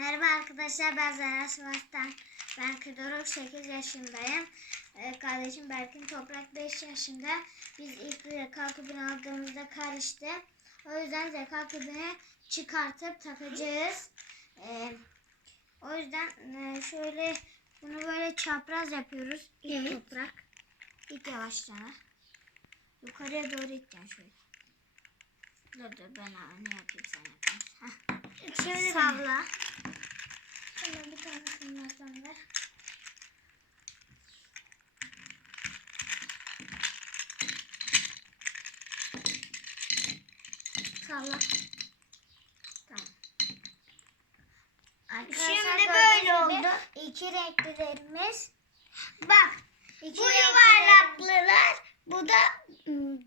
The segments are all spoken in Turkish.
Merhaba arkadaşlar ben Zara Sivas'tan. Ben Kıdoruk 8 yaşındayım. Ee, kardeşim Berkin Toprak 5 yaşında. Biz ilk zeka küpünü aldığımızda karıştı. O yüzden zeka küpünü çıkartıp takacağız. Ee, o yüzden e, şöyle bunu böyle çapraz yapıyoruz. İlk toprak. İlk yavaşlama. Yukarıya doğru iteceksin şöyle. Dur dur ben ne yapayım sen yaparsın. Heh. Şöyle Salla. Şöyle bir tane şunlardan ver. Salla. Tamam. Arkadaşlar Şimdi böyle oldu. İki renklilerimiz. Bak İki bu yuvarlaklılar bu da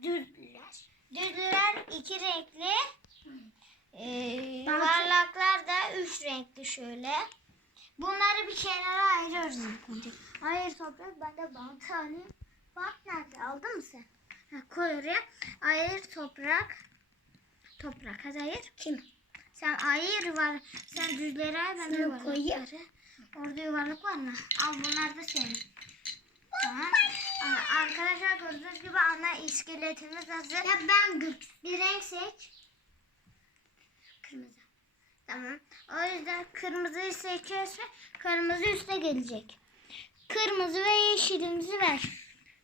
düzlüler. Düzlüler iki renkli. Ee, Bantı- yuvarlaklar da üç renkli şöyle. Bunları bir kenara ayırıyoruz ilk önce. Hayır toprak ben de bant alayım. Bant nerede aldın mı sen? Ha, koy oraya. Ayır toprak. Toprak hadi ayır. Kim? Sen ayır var. Sen düzleri ay ben Şunu koyayım. yuvarlakları. Orada yuvarlak var mı? Al bunlar da senin. Tamam. Aa, Arkadaşlar gördüğünüz gibi ana iskeletimiz hazır. Ya ben. Bir renk seç. Kırmızı. Tamam. O yüzden kırmızıyı seçerse kırmızı üste gelecek. Kırmızı ve yeşilimizi ver.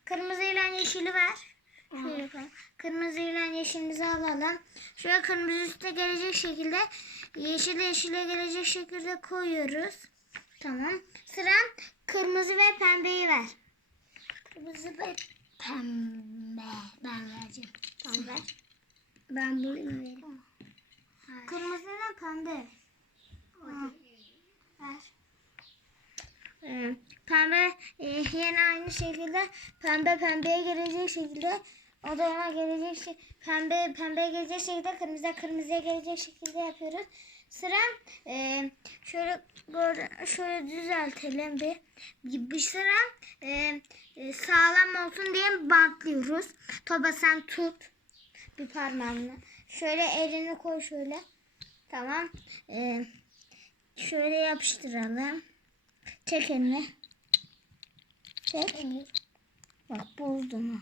Kırmızı ile yeşili ver. Şöyle yapalım. Kırmızı ile yeşilimizi alalım. Şöyle kırmızı üste gelecek şekilde yeşil yeşile gelecek şekilde koyuyoruz. Tamam. Sıra kırmızı ve pembeyi ver. Kırmızı ve pembe. Ben vereceğim. Tamam ver. Ben bunu veririm. Kırmızı ile pembe. Ha. Ver. Ee, pembe e, yine aynı şekilde pembe pembeye gelecek şekilde o da ona gelecek şey pembe pembeye gelecek şekilde kırmızı kırmızıya gelecek şekilde yapıyoruz. Sıra e, şöyle şöyle düzeltelim bir bir, sıra e, e, sağlam olsun diye bantlıyoruz. Toba sen tut bir parmağınla. Şöyle elini koy şöyle. Tamam. Ee, şöyle yapıştıralım. Çek elini. Çek. Bak bozdum ha.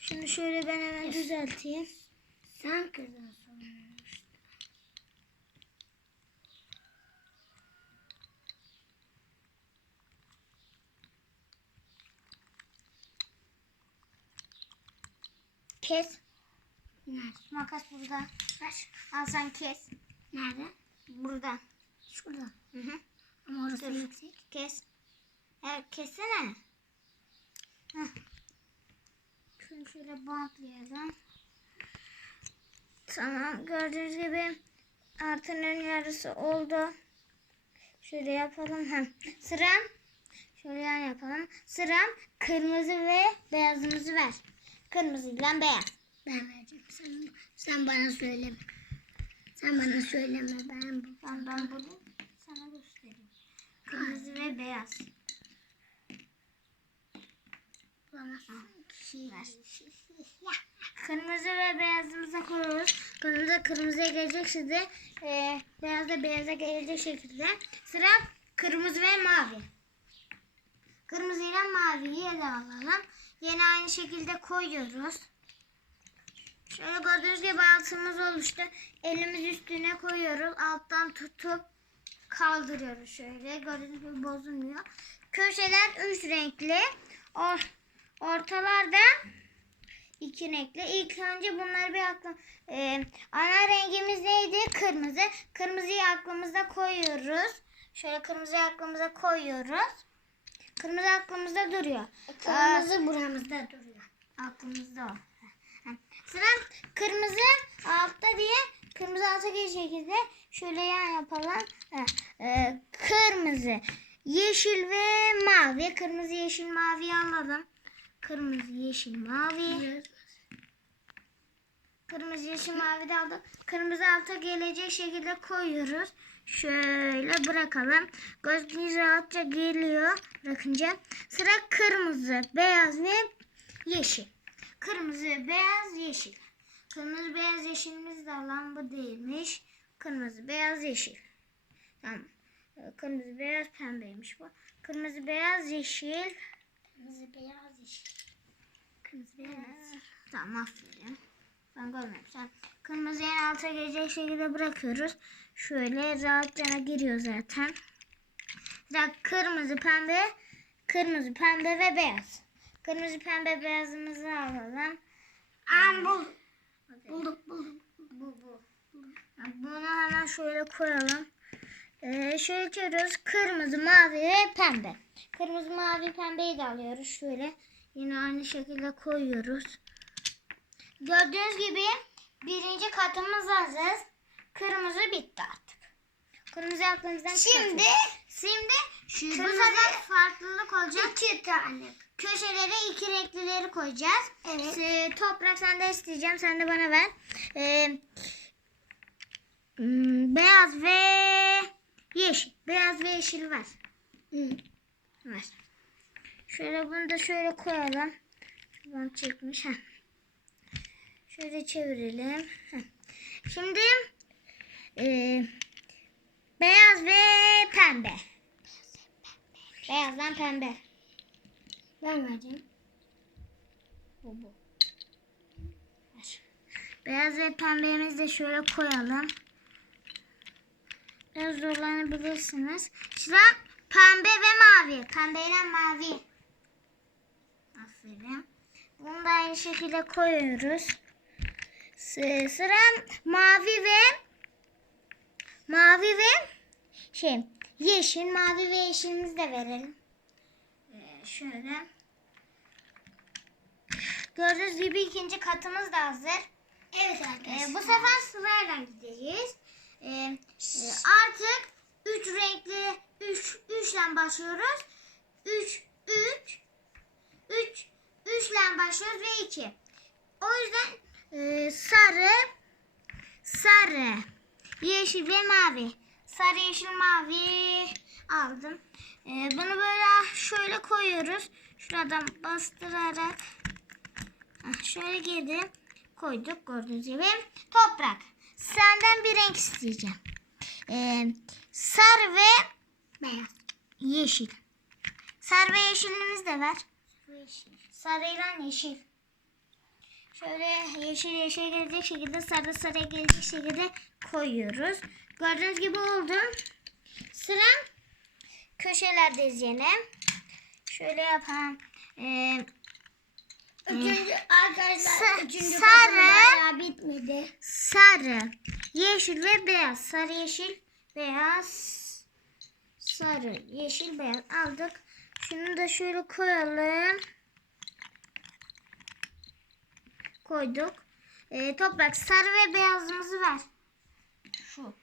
Şimdi şöyle ben hemen düzelteyim. Sen kızın sonra. Kes. Nerede? Makas burada. Ver. Al sen kes. Nerede? Buradan. Şurada. Hı hı. Ama orası Dur. yüksek. Kes. Evet kessene. Heh. Şunu şöyle bantlayalım. Tamam gördüğünüz gibi artının yarısı oldu. Şöyle yapalım. Heh. Sıram şöyle yapalım. Sıram kırmızı ve beyazımızı ver. Kırmızı ile beyaz. Ben vereceğim. Sen, sen bana söyleme. Sen bana söyleme. Ben. Ben, ben bunu sana göstereyim. Kırmızı ve beyaz. Kırmızı ve beyazımıza koyuyoruz. Kırmızı kırmızıya gelecek şekilde, e, beyaz da beyaza gelecek şekilde. Sıra kırmızı ve mavi. Kırmızı ile maviyi de alalım. Yine aynı şekilde koyuyoruz. Şöyle gördüğünüz gibi altımız oluştu. Elimiz üstüne koyuyoruz. Alttan tutup kaldırıyoruz şöyle. Gördüğünüz gibi bozulmuyor. Köşeler üç renkli. Or ortalarda iki renkli. İlk önce bunları bir aklım. Ee, ana rengimiz neydi? Kırmızı. Kırmızıyı aklımıza koyuyoruz. Şöyle kırmızıyı aklımıza koyuyoruz. Kırmızı aklımızda duruyor. Kırmızı buramızda duruyor. Aklımızda o. Sıra kırmızı altta diye kırmızı alta gelecek şekilde şöyle yan yapalım. Ee, kırmızı, yeşil ve mavi. Kırmızı, yeşil, mavi alalım. Kırmızı, yeşil, mavi. Kırmızı, yeşil, mavi de aldık. Kırmızı alta gelecek şekilde koyuyoruz. Şöyle bırakalım. Göz rahatça geliyor. Bırakınca. Sıra kırmızı, beyaz ve yeşil. Kırmızı, beyaz, yeşil. Kırmızı, beyaz, yeşilimiz de alan bu değilmiş. Kırmızı, beyaz, yeşil. Tamam. Kırmızı, beyaz, pembeymiş bu. Kırmızı, beyaz, yeşil. Kırmızı beyaz yeşil. Kırmızı beyaz. Tamam aferin. Ben görmüyorum. Sen kırmızıyı en alta gelecek şekilde bırakıyoruz. Şöyle rahatça giriyor zaten. Zaten kırmızı, pembe, kırmızı, pembe ve beyaz. Kırmızı, pembe, beyazımızı alalım. Aa, bulduk. Bulduk bulduk. Bu bu. Bunu hemen şöyle koyalım. Ee, şöyle çeviriyoruz. Kırmızı, mavi ve pembe. Kırmızı, mavi, pembeyi de alıyoruz. Şöyle yine aynı şekilde koyuyoruz. Gördüğünüz gibi birinci katımız hazır. Kırmızı bitti artık. Kırmızı aklımızdan Şimdi Şimdi şu bu sefer farklılık olacak. iki tane. Köşelere iki renklileri koyacağız. Evet. Ee, toprak sen de isteyeceğim. Sen de bana ver. Ee, hmm, beyaz ve yeşil. Beyaz ve yeşil ver. Hı. Ver. Şöyle bunu da şöyle koyalım. Şuradan çekmiş. Heh. Şöyle çevirelim. Heh. Şimdi ee, beyaz ve pembe. Beyazdan pembe. Ben vereceğim. Bu bu. Ver. Beyaz ve pembemizi de şöyle koyalım. Biraz zorlanabilirsiniz. Sıra pembe ve mavi. Pembe ile mavi. Aferin. Bunu da aynı şekilde koyuyoruz. Sı- Sıra mavi ve mavi ve şey yeşil mavi ve yeşilimizi de verelim. Ee, şöyle. Gördüğünüz gibi ikinci katımız da hazır. Evet Ee, arkadaşlar. bu sefer sırayla gideceğiz. Ee, e, artık üç renkli üç üçle başlıyoruz. Üç üç üç üçle başlıyoruz ve iki. O yüzden e, sarı sarı yeşil ve mavi. Sarı yeşil mavi aldım. Ee, bunu böyle şöyle koyuyoruz. Şuradan bastırarak Ah, Şöyle geri koyduk gördüğünüz gibi. Toprak. Senden bir renk isteyeceğim. Ee, sarı ve Beyaz. yeşil. Sarı ve yeşilimiz de ver. Yeşil. Sarıyla yeşil. Şöyle yeşil yeşil gelecek şekilde sarı sarı gelecek şekilde koyuyoruz. Gördüğünüz gibi oldu. Sıra köşelerde izleyelim. Şöyle yapalım. Ee, Üçüncü arkadaşlar Sa- üçüncü sarı. hala bitmedi. sarı, yeşil ve beyaz. Sarı, yeşil, beyaz. Sarı, yeşil, beyaz aldık. Şunu da şöyle koyalım. Koyduk. Ee, toprak sarı ve beyazımızı ver. Şu.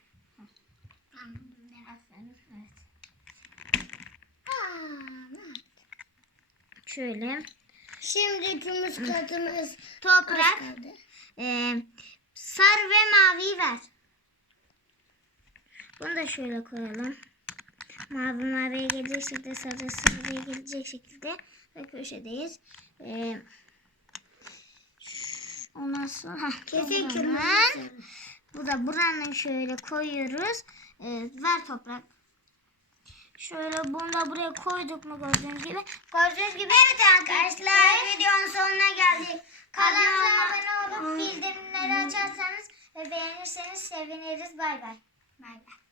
Şöyle. Şimdi katımız az Toprak. Ee, sarı ve maviyi ver. Bunu da şöyle koyalım. Mavi maviye gelecek şekilde, sarı sarıya gelecek şekilde ve köşedeyiz. Ee, ondan sonra Kesin Bu da buranın şöyle koyuyoruz. Ee, ver toprak. Şöyle bunu da buraya koyduk mu gördüğünüz gibi. Gördüğünüz gibi. Evet arkadaşlar videonun sonuna geldik. Kanalımıza abone olup bildirimleri açarsanız ve beğenirseniz seviniriz. Bay bay. Bay bay.